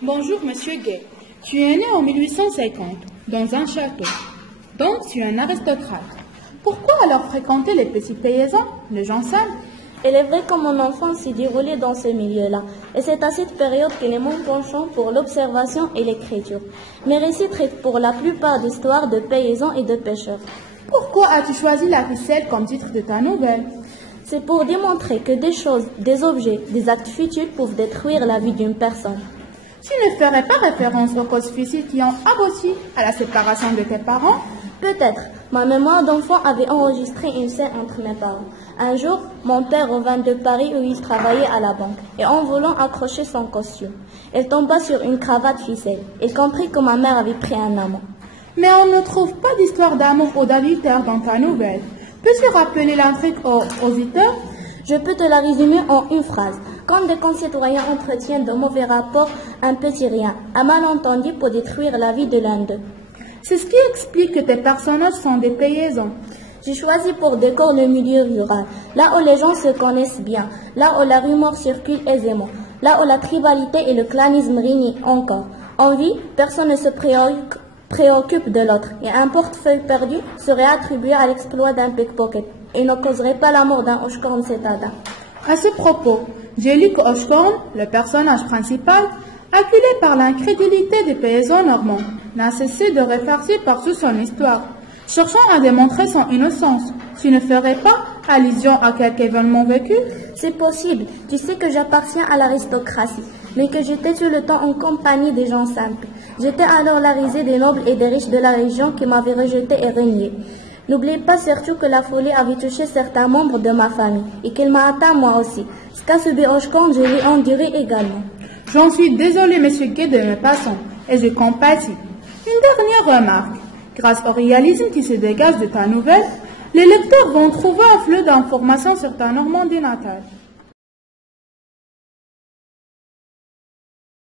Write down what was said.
Bonjour, monsieur Gay. Tu es né en 1850, dans un château. Donc, tu es un aristocrate. Pourquoi alors fréquenter les petits paysans, les gens simples? Il est vrai que mon enfance s'est déroulée dans ce milieu-là, et c'est à cette période que est mon penchant pour l'observation et l'écriture. Mes récits traitent pour la plupart d'histoires de paysans et de pêcheurs. Pourquoi as-tu choisi la ficelle comme titre de ta nouvelle? C'est pour démontrer que des choses, des objets, des actes futiles peuvent détruire la vie d'une personne. Tu ne ferais pas référence aux causes futiles qui ont abouti à la séparation de tes parents? Peut-être. Ma mémoire d'enfant avait enregistré une scène entre mes parents. Un jour, mon père revint de Paris où il travaillait à la banque, et en voulant accrocher son costume, il tomba sur une cravate ficelle. Il comprit que ma mère avait pris un amant. Mais on ne trouve pas d'histoire d'amour ou d'adultère dans ta nouvelle. Peux-tu rappeler l'intrigue aux auditeurs? Je peux te la résumer en une phrase. Quand des concitoyens entretiennent de mauvais rapports, un petit rien, un malentendu peut détruire la vie de l'un d'eux. C'est ce qui explique que tes personnages sont des paysans. J'ai choisi pour décor le milieu rural, là où les gens se connaissent bien, là où la rumeur circule aisément, là où la tribalité et le clanisme règnent encore. En vie, personne ne se préoccupe de l'autre, et un portefeuille perdu serait attribué à l'exploit d'un pickpocket et ne causerait pas la mort d'un Oshkorn citadin. À ce propos, j'ai lu que Oshkorn, le personnage principal, acculé par l'incrédulité des paysans normands, n'a cessé de réfarcir partout son histoire, cherchant à démontrer son innocence. Tu ne ferais pas allusion à quelque événement vécu? C'est possible. Tu sais que j'appartiens à l'aristocratie, mais que j'étais tout le temps en compagnie des gens simples. J'étais alors la risée des nobles et des riches de la région qui m'avaient rejeté et renié. N'oubliez pas surtout que la folie avait touché certains membres de ma famille et qu'elle m'a atteint moi aussi. Ce qu'a subi Oshkorn, je l'ai enduré également. J'en suis désolé, monsieur Gay, de mes passants, et je compatis. Une dernière remarque. Grâce au réalisme qui se dégage de ta nouvelle, les lecteurs vont trouver un flot d'informations sur ta Normandie natale.